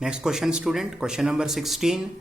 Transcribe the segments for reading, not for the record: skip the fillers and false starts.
Next question, student. Question number 16.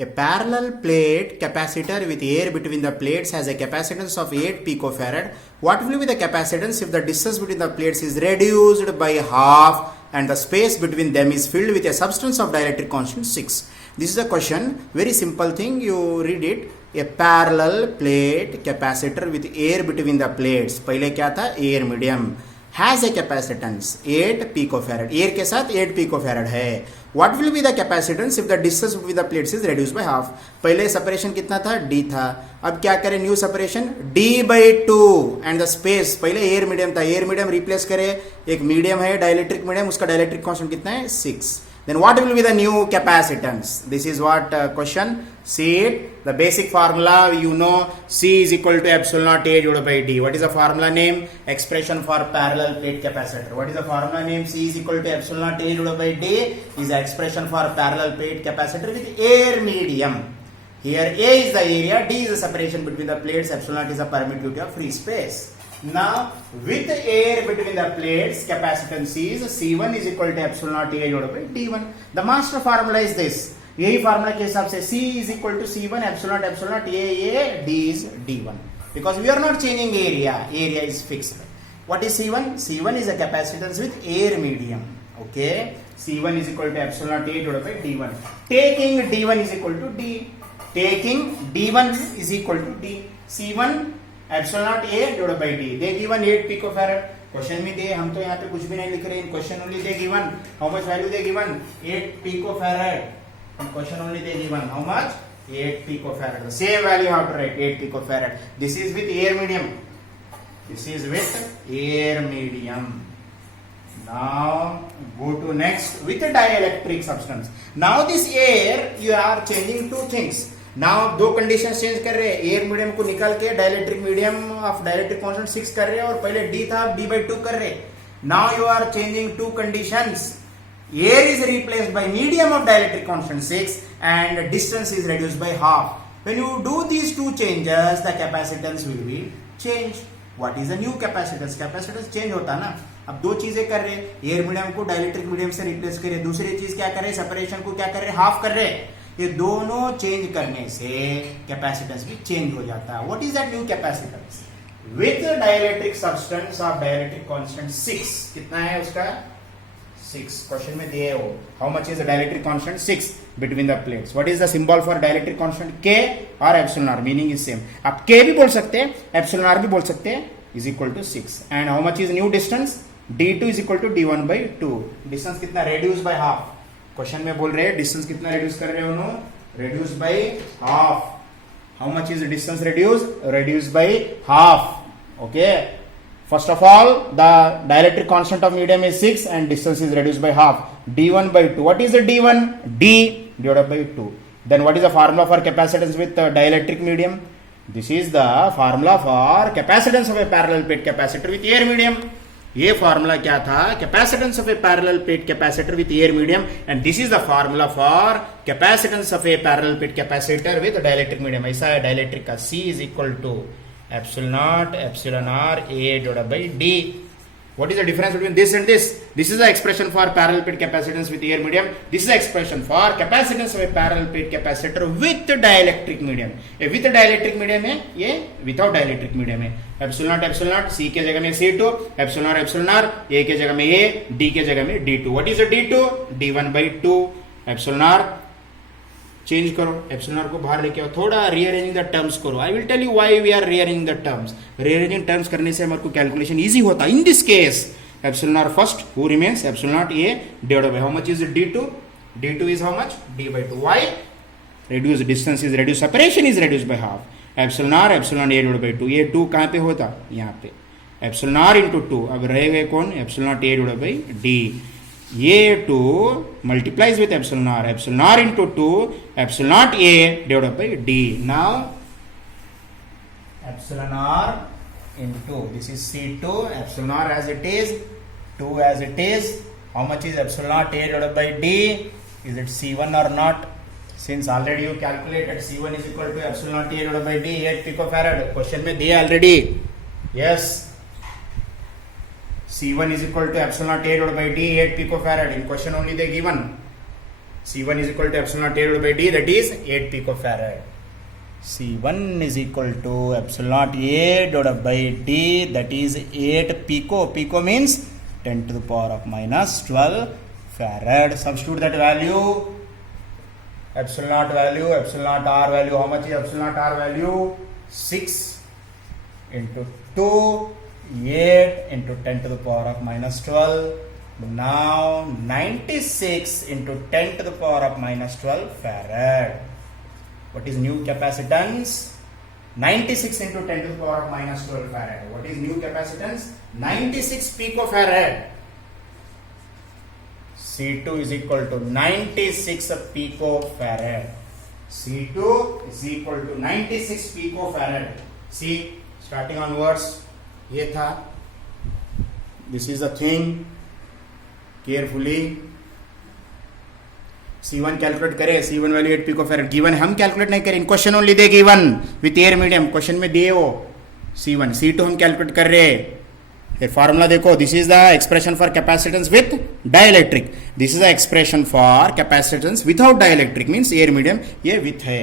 A parallel plate capacitor with air between the plates has a capacitance of 8 picofarad. What will be the capacitance if the distance between the plates is reduced by half and the space between them is filled with a substance of dielectric constant 6? This is a question. Very simple thing. You read it. A parallel plate capacitor with air between the plates. पहले क्या था? Air medium. Has a capacitance 8 picofarad. Air के साथ 8 picofarad है. What will be the capacitance if the distance between the plates is reduced by half? पहले separation कितना था? D था. अब क्या करें? New separation D by 2 and the space पहले air medium था. Air medium replace करें एक medium है dielectric medium, उसका dielectric constant कितना है? 6. Then what will be the new capacitance? This is what question. See it. The basic formula you know, C is equal to epsilon naught A divided by D. What is the formula name? Expression for parallel plate capacitor. What is the formula name? C is equal to epsilon naught A divided by D is the expression for parallel plate capacitor with air medium. Here A is the area, D is the separation between the plates, epsilon naught is the permittivity of free space. Now with air between the plates, capacitance is C1 is equal to epsilon naught A divided by D1. The master formula is this. यही formula के हिसाब से C is equal to C1 epsilon naught A, D is D1. Because we are not changing area is fixed. What is C1? C1 is a capacitance with air medium. Okay, C1 is equal to epsilon naught A divided by D1. Taking D1 is equal to D. Taking D1 is equal to D. C1 epsilon naught A divided by D. They given 8 picofarad. Question में दे, हम तो यहाँ पे कुछ भी नहीं लिख रहे. In question only they given how much value they given 8 picofarad. Question only they given how much? 8 picofarad. The same value you have to write 8 picofarad. This is with air medium. This is with air medium. Now go to next with a dielectric substance. Now this air you are changing two things. Now दो conditions change कर रहे हैं. Air medium को निकाल के dielectric medium of dielectric constant 6 कर रहे हैं और पहले D था D by 2 कर रहे हैं. Now you are changing two conditions. Air is replaced by medium of dielectric constant 6 and distance is reduced by half. When you do these two changes, the capacitance will be changed. What is the new capacitance? Capacitance change होता ना. अब दो चीजें कर रहे हैं. Air medium को dielectric medium से रिप्लेस करे. दूसरी चीज क्या कर रहे हैं? सेपरेशन को क्या कर रहे हैं? हाफ कर रहे हैं. ये दोनों चेंज करने से कैपेसिटेंस भी चेंज हो जाता है. What is that new capacitance? With dielectric substance of dielectric constant 6. कितना है उसका? 6. क्वेश्चन में दिए हो how much is the dielectric constant 6 between the plates. What is the symbol for dielectric constant? K और epsilon r. Meaning is same. आप K भी बोल सकते हैं, एप्सिलॉन आर भी बोल सकते हैं. Is equal to 6. And how much is new distance? D2 is equal to D1 by 2. Distance कितना? Reduce by half. क्वेश्चन में बोल रहे हैं डिस्टेंस कितना रेड्यूस कर रहे हो? No, reduce by half. How much is distance reduce? Reduce by half. Okay. First of all, the dielectric constant of medium is 6 and distance is reduced by half. D1 by 2. What is the D1? D divided by 2. Then what is the formula for capacitance with dielectric medium? This is the formula for capacitance of a parallel plate capacitor with air medium. ये formula क्या था? Capacitance of a parallel plate capacitor with air medium, and this is the formula for capacitance of a parallel plate capacitor with dielectric medium. ऐसा है dielectric का. C is equal to epsilon naught epsilon r A divided by D. What is the difference between this and this? This is the expression for parallel plate capacitance with air medium. This is the expression for capacitance of a parallel plate capacitor with dielectric medium. ये with dielectric medium है, ये without dielectric medium है. epsilon naught C के जगह में C2, epsilon r A के जगह में A, D के जगह में D2. What is the D2? D1 by 2. epsilon r चेंज करो, एप्सिलॉन आर को बाहर लेके आओ, थोड़ा रीअरेंजिंग द टर्म्स करो. I will tell you why we are rearranging the terms. Rearranging terms करने से हमारे को कैलकुलेशन इजी होता है. In this case epsilon r first, who remains epsilon naught a divided by how much is D2? D2 is how much? D by 2. Why? Reduce distance is reduce, separation is reduce by half. Epsilon r epsilon a divided by 2. ये 2 कहां पे होता? यहां पे. Epsilon r into 2. अब रहेगा कौन? Epsilon naught a divided by D. ये 2 multiplies with epsilon r into 2 epsilon naught a divided by D. Now epsilon r into, this is C2, epsilon r as it is, 2 as it is. How much is epsilon naught a divided by D? Is it C1 or not? Since already you calculated C1 is equal to epsilon naught a divided by D, 8 picofarad. Question में दिया already. Yes. C1 is equal to epsilon naught A divided by D, 8 picofarad. In question only they given. C1 is equal to epsilon naught A divided by D, that is 8 picofarad. C1 is equal to epsilon naught A divided by D, that is 8 pico. Pico means 10 to the power of minus 12 farad. Substitute that value. Epsilon naught value, epsilon naught R value. How much is epsilon naught R value? 6 into 2, 8 into 10 to the power of minus 12. Now 96 into 10 to the power of minus 12 farad. What is new capacitance? 96 into 10 to the power of minus 12 farad. What is new capacitance? 96 picofarad. C2 is equal to 96 picofarad. C2 is equal to 96 picofarad. See, starting onwards, ये था. This is the thing. Carefully. C1 calculate करें. C1 value 8 picofarad given. हम calculate नहीं करें. Question only they given with air medium. Question में दिए वो C1. C2 हम कैलकुलेट कर रहे हैं. फिर फार्मूला देखो. This is the expression for capacitance with dielectric. This is the expression for capacitance without dielectric means air medium. ये विथ है.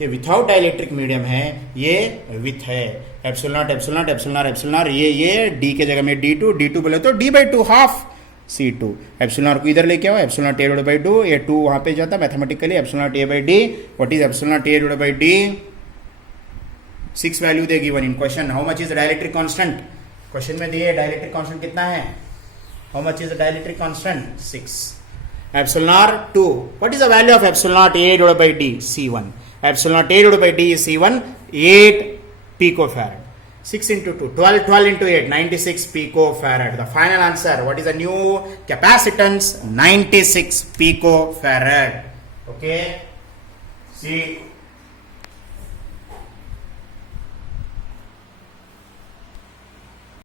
ये विदाउट डाइलेक्ट्रिक मीडियम है. ये विथ है. Epsilon not epsilon not epsilon not epsilon not. ये D के जगह में D2 बोले तो D/2 half C2. Epsilon not को इधर लेके आओ. Epsilon naught A divide by 2. ये 2 वहां पे जाता mathematically. Epsilon not A/D. What is epsilon naught A divide by D? 6 value they given in question. How much is the dielectric constant? Question में दिए डाइलेक्ट्रिक कांस्टेंट कितना है? How much is the dielectric constant? 6. Epsilon not 2. What is the value of epsilon naught A divide by D? C1. Epsilon naught A divide by D is C1 8 picofarad. 6 into 2, 12, 12 into 8, 96 picofarad. The final answer, what is the new capacitance? 96 picofarad. Okay. See.